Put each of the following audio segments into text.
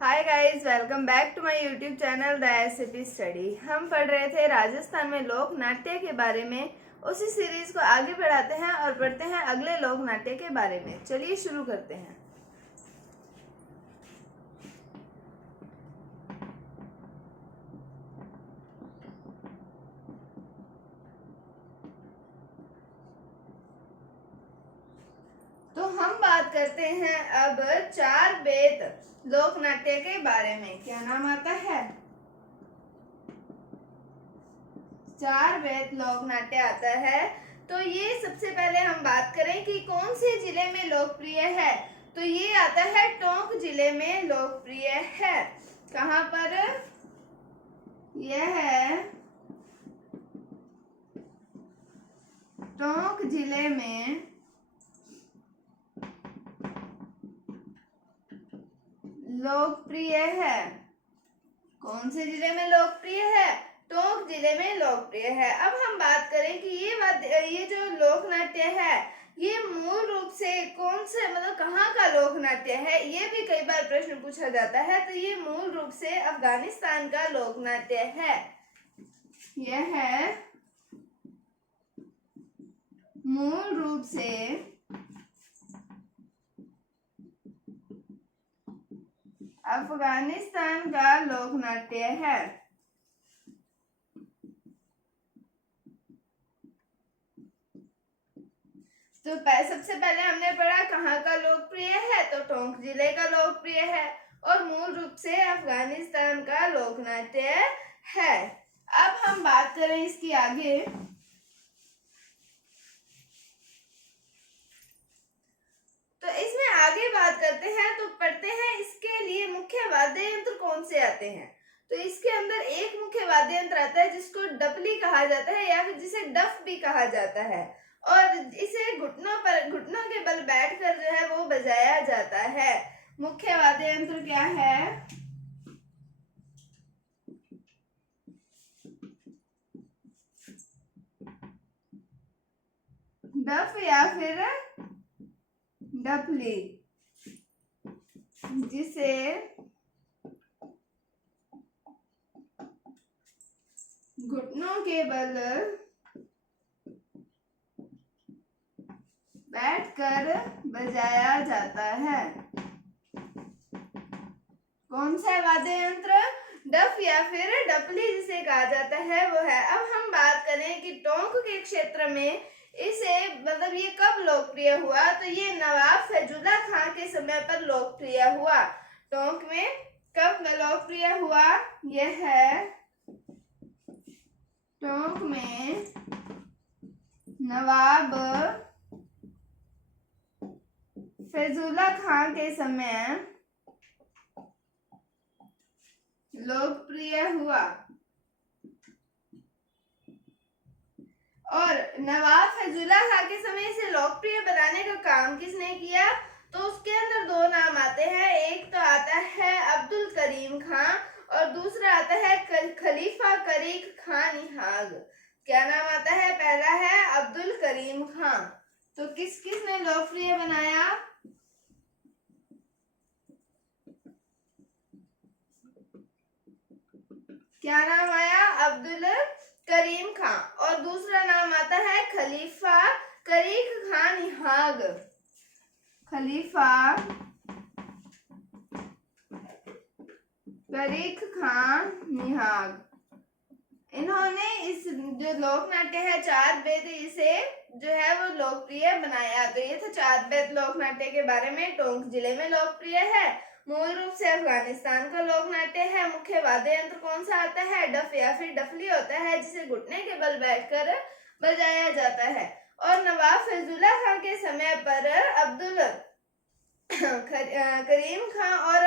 Hi guys, welcome back to my YouTube channel the SAP study. हम पढ़ रहे थे राजस्थान में लोक नाट्य के बारे में। उसी सीरीज को आगे बढ़ाते हैं और पढ़ते हैं अगले लोक नाट्य के बारे में। चलिए शुरू करते हैं। तो हम बात करते हैं अब चार बेत लोक नाट्य के बारे में। क्या नाम आता है? चार बेत लोक नाट्य आता है। तो ये सबसे पहले हम बात करें कि कौन से जिले में लोकप्रिय है। तो ये आता है टोंक जिले में लोकप्रिय है। कहाँ पर? यह है टोंक जिले में लोकप्रिय है। कौन से जिले में लोकप्रिय है? टोंक जिले में लोकप्रिय है। अब हम बात करें कि ये जो लोक नाट्य है ये मूल रूप से कौन से कहाँ का लोक नाट्य है, ये भी कई बार प्रश्न पूछा जाता है। तो ये मूल रूप से अफगानिस्तान का लोक नाट्य है। यह है मूल रूप से अफगानिस्तान का लोक नाट्य है। तो सबसे पहले हमने पढ़ा कहाँ का लोकप्रिय है, तो टोंक जिले का लोकप्रिय है और मूल रूप से अफगानिस्तान का लोक नाट्य है। अब हम बात करें इसकी आगे। तो इसमें आगे बात करते हैं तो पढ़ते हैं इसके लिए मुख्य वाद्य यंत्र कौन से आते हैं। तो इसके अंदर एक मुख्य वाद्य यंत्र आता है जिसको डपली कहा जाता है या फिर जिसे डफ भी कहा जाता है, और इसे घुटनों के बल बैठकर जो है वो बजाया जाता है। मुख्य वाद्य यंत्र क्या है? डफ या फिर डपली, जिसे घुटनों के बल बैठकर बजाया जाता है। कौन सा वाद्य यंत्र? डफ या फिर डपली जिसे कहा जाता है वो है। अब हम बात करें कि टोंक के क्षेत्र में इसे ये कब लोकप्रिय हुआ। तो ये नवाब फैजुल्ला खां के समय पर लोकप्रिय हुआ। टोंक में कब लोकप्रिय हुआ? यह है टोंक में नवाब फैजुल्ला खां के समय लोकप्रिय हुआ। और नवाब फैजुल्ला खां के समय इसे लोकप्रिय बनाने का काम किसने किया? तो उसके अंदर दो नाम आते हैं। एक तो आता है अब्दुल करीम खां और दूसरा आता है खलीफा करीक खां निहाग। क्या नाम आता है? पहला है अब्दुल करीम खां। तो किसने लोकप्रिय बनाया? क्या नाम आया? अब्दुल करीम खां। और दूसरा नाम आता है खलीफा करीक खां निहाग। खलीफा करीक खां निहाग। इन्होंने इस जो लोक नाट्य है चार बेत, इसे जो है वो लोकप्रिय बनाया। तो ये था चार बेत लोक नाट्य के बारे में। टोंक जिले में लोकप्रिय है। मूल रूप से अफगानिस्तान का लोक नाट्य है। मुख्य वाद्य यंत्र कौन सा आता है? डफ या फिर डफली होता है, जिसे घुटने के बल बैठकर बजाया जाता है। और नवाब फैजुल्ला खां के समय पर अब्दुल करीम खां और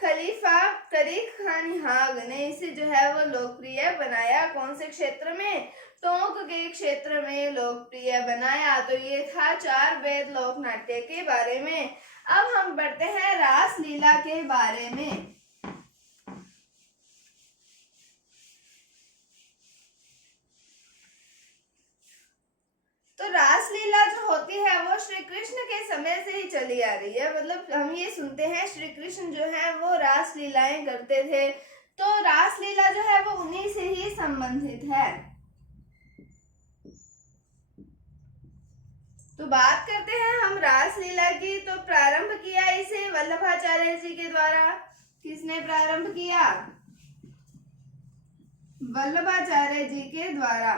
खलीफा करीक खां निहाग ने इसे जो है वो लोकप्रिय बनाया। कौन से क्षेत्र में? टोंक के क्षेत्र में लोकप्रिय बनाया। तो ये था चार बेत लोक नाट्य के बारे में। अब हम बढ़ते हैं रास लीला के बारे में। तो रास लीला जो होती है वो वो श्री कृष्ण के समय से ही चली आ रही है। मतलब हम ये सुनते हैं श्री कृष्ण जो है वो रास लीलाएं करते थे, तो रास लीला जो है वो उन्हीं से ही संबंधित है। तो बात करते हैं हम रास लीला की। तो प्रारंभ किया इसे वल्लभाचार्य जी के द्वारा। किसने प्रारंभ किया? वल्लभाचार्य जी के द्वारा।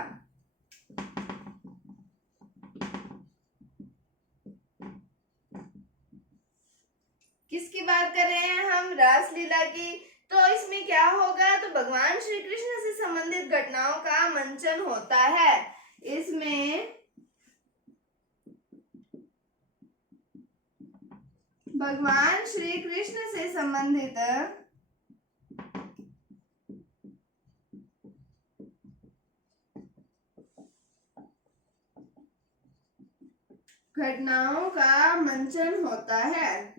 किसकी बात कर रहे हैं हम? रास लीला की। तो इसमें क्या होगा? तो भगवान श्री कृष्ण से संबंधित घटनाओं का मंचन होता है। इसमें भगवान श्री कृष्ण से संबंधित घटनाओं का मंचन होता है।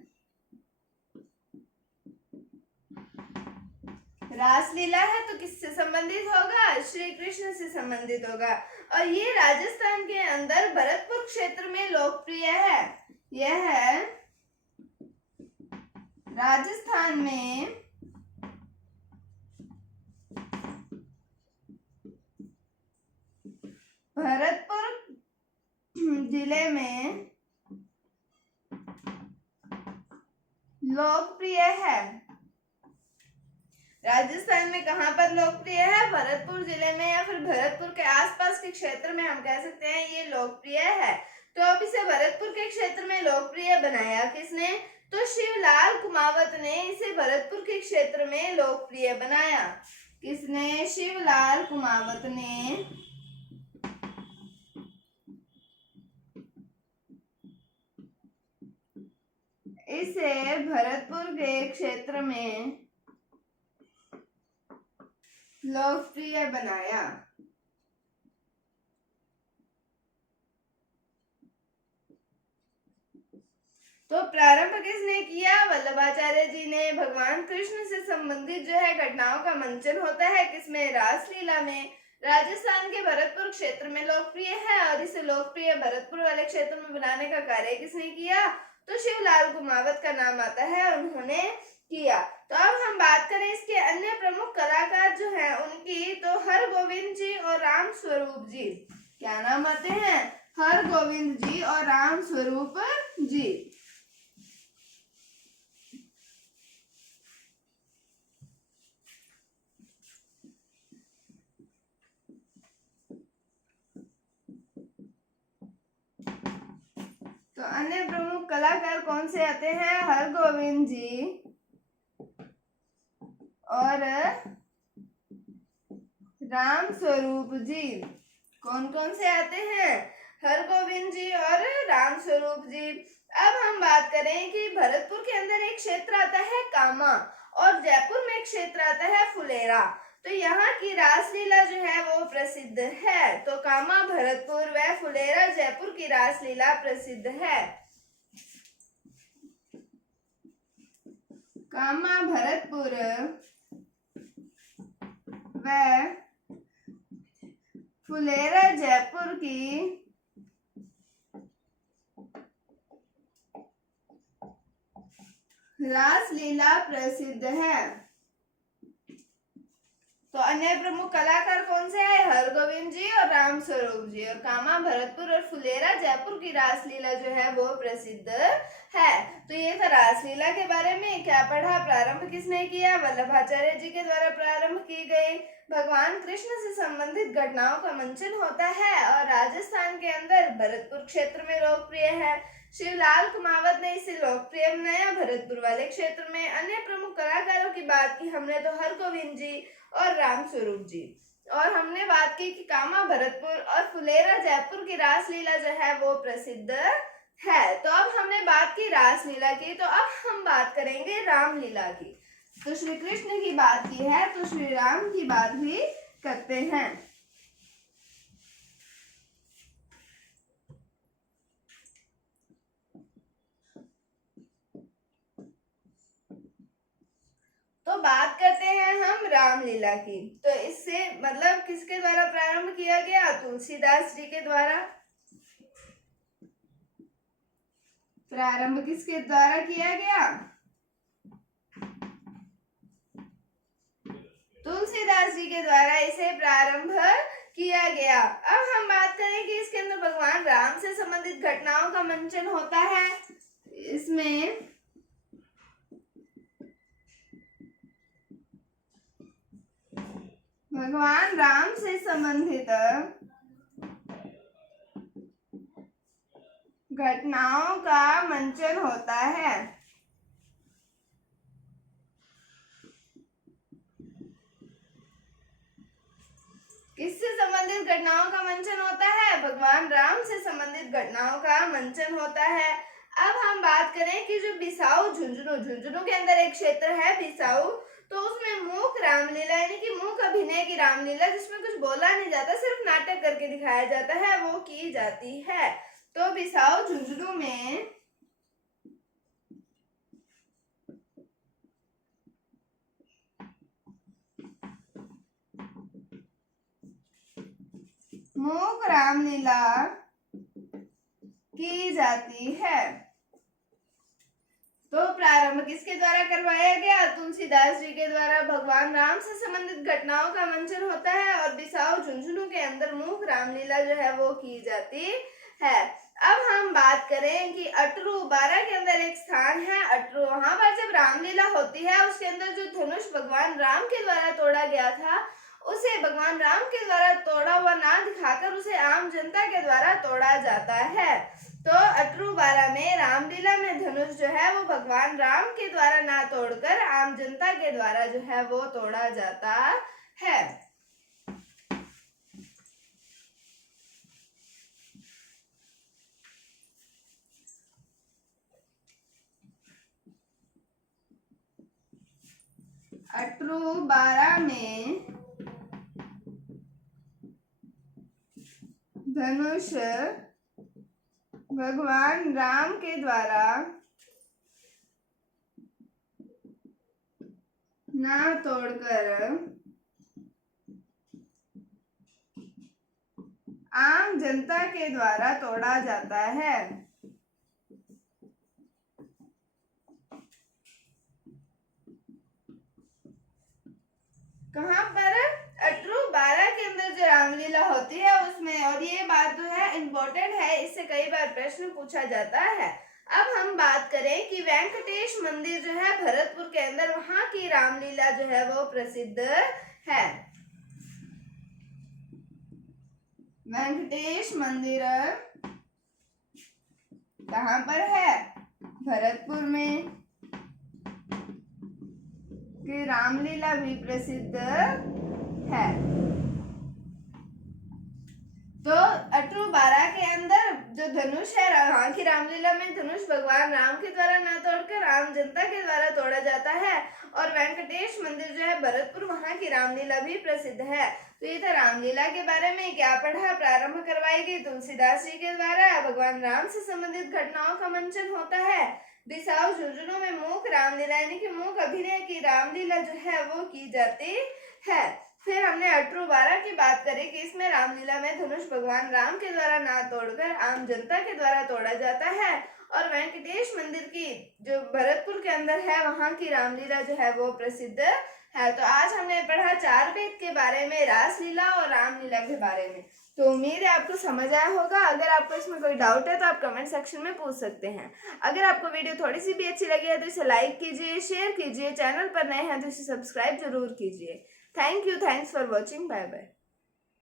रासलीला है तो किससे संबंधित होगा? श्री कृष्ण से संबंधित होगा। और ये राजस्थान के अंदर भरतपुर क्षेत्र में लोकप्रिय है। यह है राजस्थान में भरतपुर जिले में लोकप्रिय है। राजस्थान में कहां पर लोकप्रिय है? भरतपुर जिले में, या फिर भरतपुर के आसपास के क्षेत्र में हम कह सकते हैं ये लोकप्रिय है। तो अब इसे भरतपुर के क्षेत्र में लोकप्रिय बनाया किसने? तो शिवलाल कुमावत ने इसे भरतपुर के क्षेत्र में लोकप्रिय बनाया। किसने? शिवलाल कुमावत ने इसे भरतपुर के क्षेत्र में लोकप्रिय बनाया। तो प्रारंभ किसने किया? वल्लभाचार्य जी ने। भगवान कृष्ण से संबंधित जो है घटनाओं का मंचन होता है किसमें? रासलीला में। राजस्थान के भरतपुर क्षेत्र में लोकप्रिय है और इसे लोकप्रिय भरतपुर वाले क्षेत्र में बनाने का कार्य किसने किया? तो शिवलाल कुमावत का नाम आता है, उन्होंने किया। तो अब हम बात करें इसके अन्य प्रमुख कलाकार जो हैं उनकी, तो हरगोविंद जी और राम स्वरूप जी। क्या नाम आते हैं? हरगोविंद जी और राम स्वरूप जी। तो अन्य प्रमुख कलाकार कौन से आते हैं? हरगोविंद जी और राम स्वरूप जी। कौन कौन से आते हैं? हरगोविंद जी और राम स्वरूप जी। अब हम बात करें कि भरतपुर के अंदर एक क्षेत्र आता है कामा और जयपुर में एक क्षेत्र आता है फुलेरा। तो यहाँ की रासलीला जो है वो प्रसिद्ध है। तो कामा भरतपुर व फुलेरा जयपुर की रासलीला प्रसिद्ध है। कामा भरतपुर व फुलेरा जयपुर की रासलीला प्रसिद्ध है। तो अन्य प्रमुख कलाकार कौन से हैं? हरगोविंद जी और राम स्वरूप जी। और कामा भरतपुर और फुलेरा जयपुर की रासलीला जो है वो प्रसिद्ध है। तो ये था रासलीला के बारे में। क्या पढ़ा? प्रारंभ किसने किया? वल्लभाचार्य जी के द्वारा प्रारंभ की गई। भगवान कृष्ण से संबंधित घटनाओं का मंचन होता है और राजस्थान के अंदर भरतपुर क्षेत्र में लोकप्रिय है। शिवलाल कुमावत ने इसे लोकप्रिय बनाया भरतपुर वाले क्षेत्र में। अन्य प्रमुख कलाकारों की बात की हमने तो हरगोविंद जी और राम स्वरूप जी। और हमने बात की कि कामा भरतपुर और फुलेरा जयपुर की रासलीला जो है वो प्रसिद्ध है। तो अब हमने बात की रासलीला की, तो अब हम बात करेंगे रामलीला की। तो श्री कृष्ण की बात की है तो श्री राम की बात भी करते हैं। तो बात करते हैं हम रामलीला की। तो इससे मतलब किसके द्वारा प्रारंभ किया गया? तुलसीदास जी के द्वारा। प्रारंभ किसके द्वारा किया गया? तुलसीदास जी के द्वारा इसे प्रारंभ किया गया। अब हम बात करें कि इसके अंदर भगवान राम से संबंधित घटनाओं का मंचन होता है। इसमें भगवान राम से संबंधित घटनाओं का मंचन होता है। किससे संबंधित घटनाओं का मंचन होता है? भगवान राम से संबंधित घटनाओं का मंचन होता है। अब हम बात करें कि जो बिसाऊ झुंझुनू के अंदर एक क्षेत्र है बिसाऊ, तो उसमें मूक रामलीला यानी कि मूक अभिनय की रामलीला, जिसमें कुछ बोला नहीं जाता, सिर्फ नाटक करके दिखाया जाता है, वो की जाती है। तो बिसाऊ झुंझुनू में मूक रामलीला की जाती है। तो प्रारंभ किसके द्वारा करवाया गया? तुलसीदास जी के द्वारा। भगवान राम से संबंधित घटनाओं का मंचन होता है और बिसाऊ झुंझुनू के अंदर मूक रामलीला जो है वो की जाती है। अब हम बात करें कि अटरू 12 के अंदर एक स्थान है अटरू, वहां पर जब रामलीला होती है उसके अंदर जो धनुष भगवान राम के द्वारा तोड़ा गया था, उसे भगवान राम के द्वारा तोड़ा हुआ ना दिखाकर उसे आम जनता के द्वारा तोड़ा जाता है। तो अटरू 12 में रामलीला में धनुष जो है वो भगवान राम के द्वारा ना तोड़कर आम जनता के द्वारा जो है वो तोड़ा जाता है। अटरू 12 में धनुष भगवान राम के द्वारा ना तोड़कर आम जनता के द्वारा तोड़ा जाता है। कहां पर? अटरू 12 के अंदर जो रामलीला होती है उसमें। और ये बात जो है इम्पोर्टेंट है, इससे कई बार प्रश्न पूछा जाता है। अब हम बात करें कि वेंकटेश मंदिर जो है भरतपुर के अंदर, वहां की रामलीला जो है वो प्रसिद्ध है। वेंकटेश मंदिर कहां पर है? भरतपुर में। कि रामलीला भी प्रसिद्ध है। तो अटरू 12 के अंदर जो धनुष है, वहां की रामलीला में धनुष भगवान राम के द्वारा ना तोड़कर आम जनता के द्वारा तोड़ा जाता है। और वेंकटेश मंदिर जो है भरतपुर, वहां की रामलीला भी प्रसिद्ध है। तो ये था रामलीला के बारे में। क्या पढ़ा? प्रारंभ करवाई गई तुलसीदास जी के द्वारा। भगवान राम से संबंधित घटनाओं का मंचन होता है। बिसाऊ झुंझुनू में मूक रामलीला यानी कि मूक अभिनय की रामलीला जो है वो की जाती है। फिर हमने अटरू 12 की बात करी कि इसमें रामलीला में धनुष भगवान राम के द्वारा ना तोड़कर आम जनता के द्वारा तोड़ा जाता है। और वेंकटेश मंदिर की जो भरतपुर के अंदर है, वहां की रामलीला जो है वो प्रसिद्ध है। तो आज हमने पढ़ा चार वेद के बारे में, रासलीला और रामलीला के बारे में। तो उम्मीद है आपको समझ आया होगा। अगर आपको इसमें कोई डाउट है तो आप कमेंट सेक्शन में पूछ सकते हैं। अगर आपको वीडियो थोड़ी सी भी अच्छी लगी है तो इसे लाइक कीजिए, शेयर कीजिए, चैनल पर नए हैं तो इसे सब्सक्राइब जरूर कीजिए। Thank you, thanks for watching, bye bye.